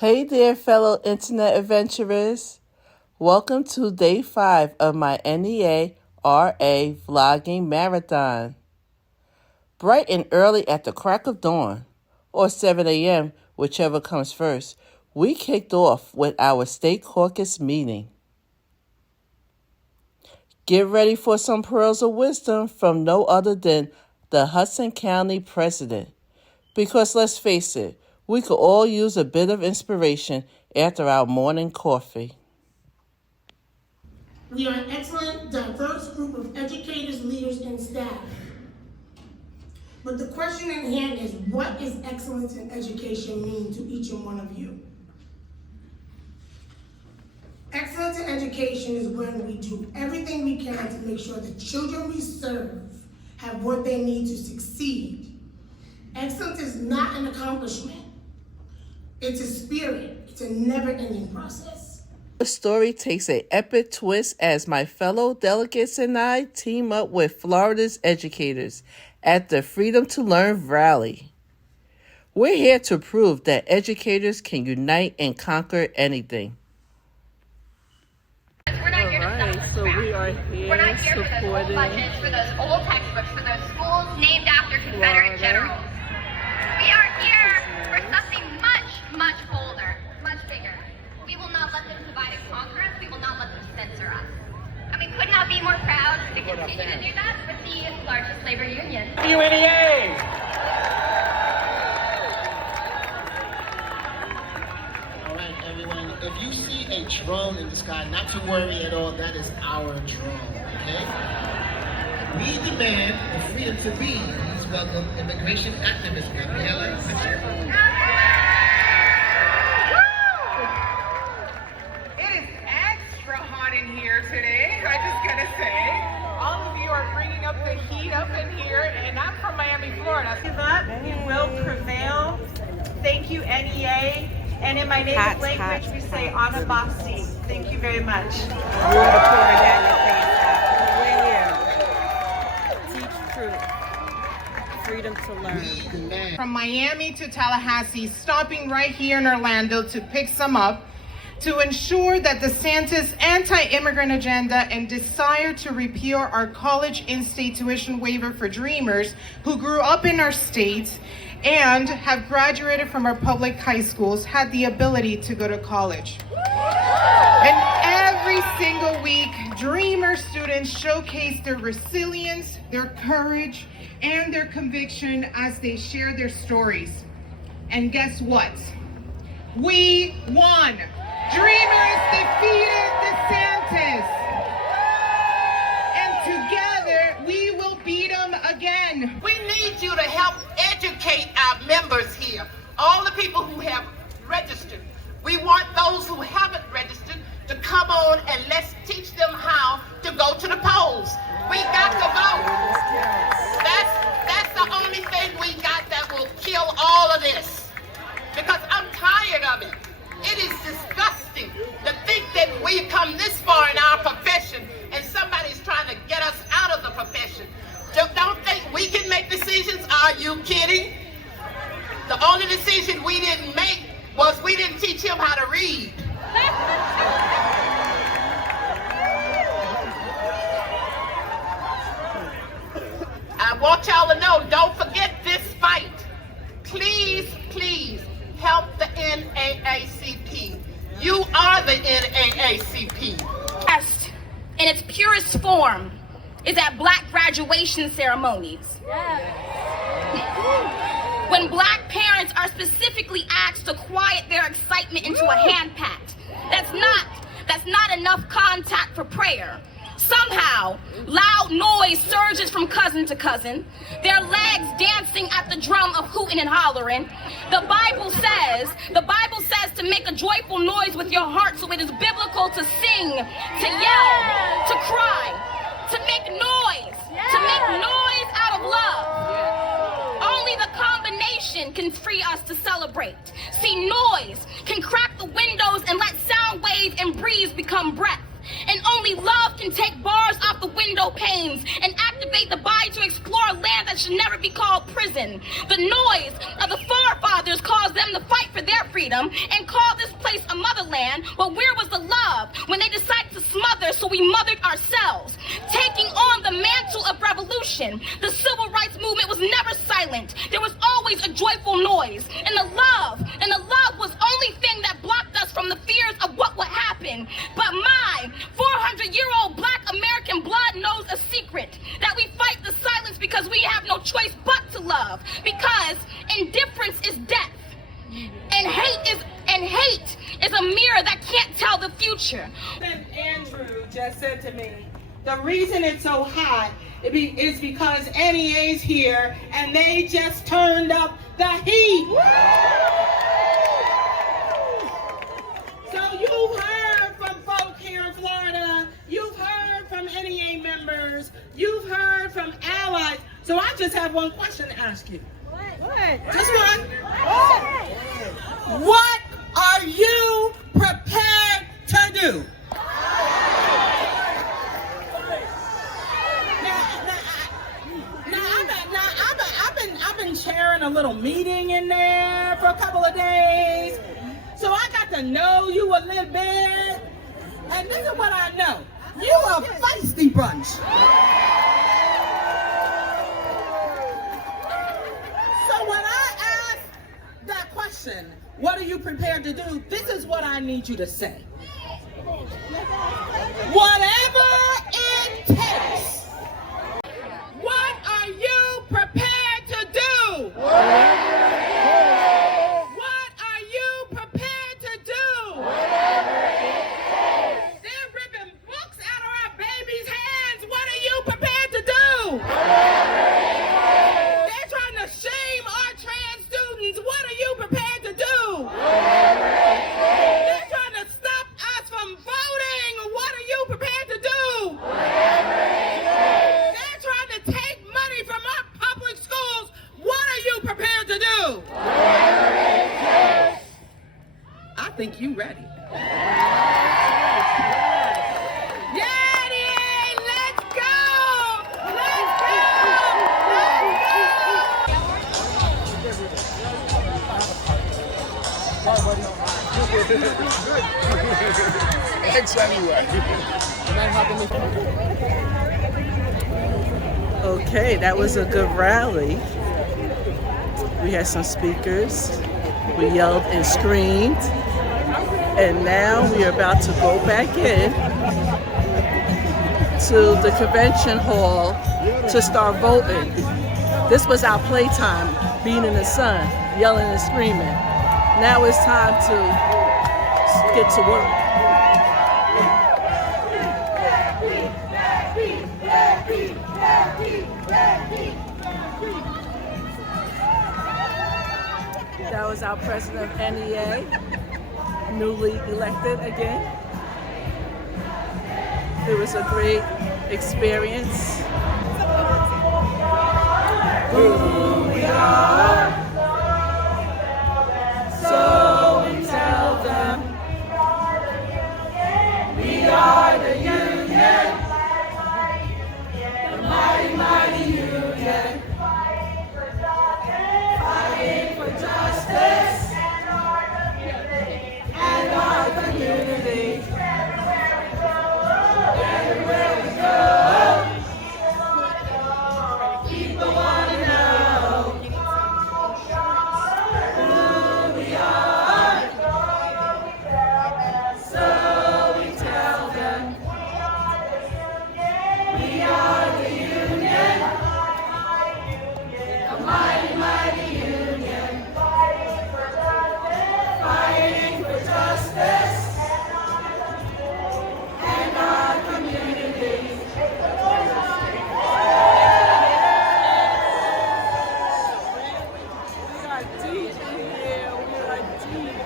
Hey there, fellow internet adventurers. Welcome to day 5 of my NEA-RA vlogging marathon. Bright and early at the crack of dawn, or 7 a.m., whichever comes first, we kicked off with our state caucus meeting. Get ready for some pearls of wisdom from no other than the Hudson County president. Because let's face it, we could all use a bit of inspiration after our morning coffee. We are an excellent, diverse group of educators, leaders, and staff. But the question at hand is, what does excellence in education mean to each and one of you? Excellence in education is when we do everything we can to make sure the children we serve have what they need to succeed. Excellence is not an accomplishment. It's a spirit. It's a never-ending process. The story takes an epic twist as my fellow delegates and I team up with Florida's educators at the Freedom to Learn rally. We're here to prove that educators can unite and conquer anything. We're not here to stop so we are here We're not here for those old budgets, for those old textbooks, for those schools named after Confederate generals. We are here for something much bolder, much bigger. We will not let them divide and conquer us. We will not let them censor us. And we could not be more proud to continue to do that with the largest labor union. NEA! All right, everyone, if you see a drone in the sky, not to worry at all, that is our drone, okay? We demand the freedom to read. Please welcome immigration activist Gabriela. It is extra hot in here today, I'm just gonna say. All of you are bringing up the heat up in here, and I'm from Miami, Florida. Give up, you will prevail. Thank you, NEA. And in my native language, we say Advocacy. Thank you very much. Freedom to learn. From Miami to Tallahassee, stopping right here in Orlando to pick some up, to ensure that DeSantis' anti-immigrant agenda and desire to repeal our college in-state tuition waiver for dreamers who grew up in our state and have graduated from our public high schools had the ability to go to college. And every single week, Dreamer students showcase their resilience, their courage, and their conviction as they share their stories. And guess what? We won! Dreamers defeated DeSantis! And together, we will beat them again. We need you to help educate our members here, all the people who have registered. We want those who haven't registered to come on and let's teach them how to go to the polls. We got to vote. That's the only thing we got that will kill all of this. Because I'm tired of it. It is disgusting to think that we've come this far in our profession and somebody's trying to get us out of the profession. Don't think we can make decisions? Are you kidding? The only decision we didn't make was we didn't teach him how to read. I want y'all to know, don't forget this fight. Please, please help the NAACP. You are the NAACP. In its purest form is at Black graduation ceremonies. When Black parents are specifically asked to quiet their excitement into a hand pat. That's not enough contact for prayer. Somehow, loud noise surges from cousin to cousin, their legs dancing at the drum of hooting and hollering. The Bible says to make a joyful noise with your heart, so it is biblical to sing, to yell, to cry, to make noise out of love. Only the combination can free us to celebrate. See, noise can crack the windows and let sound wave and breeze become breath. And only love can take bars off the window panes and activate the body to explore a land that should never be called prison. The noise of the forefathers caused them to fight for their freedom. freedom and called this place a motherland, but where was the love when they decided to smother, so we mothered ourselves? Taking on the mantle of revolution, the civil rights movement was never silent. There was always a joyful noise, and the love was the only thing that blocked us from the fears of what would happen. But my 400-year-old Black American blood knows a secret, that we fight the silence because we have no choice but to love, because indifference is death, and hate is a mirror that can't tell the future. Andrew just said to me, the reason it's so hot is because NEA's here and they just turned up the heat. So you've heard from folk here in Florida, you've heard from NEA members, you've heard from allies. So I just have one question to ask you. What? Just one. What are you prepared to do? I've been chairing a little meeting in there for a couple of days, so I got to know you a little bit. And this is what I know: you a feisty bunch. So when I ask that question, what are you prepared to do? This is what I need you to say. Whatever it takes. What are you prepared to do? What are you prepared to do? They're ripping books out of our babies' hands. What are you prepared to do? They're trying to shame our trans students. What are you prepared to do? They're trying to stop us from voting. What are you prepared to do? They're trying to take money from our public schools. What are you prepared to do? I think you ready. Yeah, let's go! Let's Thanks anyway. Okay, that was a good rally. We had some speakers. We yelled and screamed. And now we are about to go back in to the convention hall to start voting. This was our playtime, being in the sun, yelling and screaming. Now it's time to get to work. That was our president of NEA, newly elected again. It was a great experience. Who we are, so we tell them. We are the union, the mighty, mighty union, fighting for justice and our community. Everywhere we go, people want to know who we are, so we tell them. We are the union, a mighty, mighty union, fighting for justice and our community. We are deep in here, we are deep.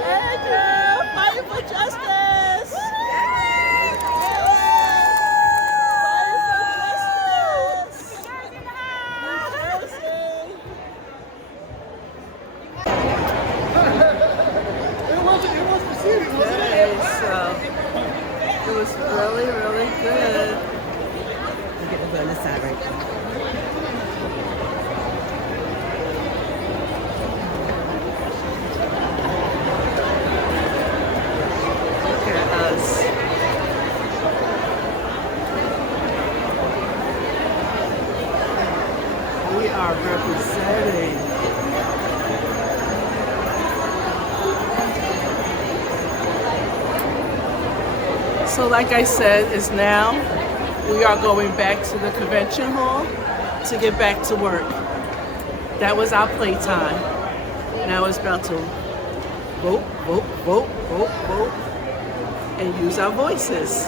Hey girl, fighting for justice! It was really, really good. We'll get the on this side right now. are representing. So like I said, it's now we are going back to the convention hall to get back to work. That was our playtime. Now it's about to vote, vote, vote, vote, vote, and use our voices.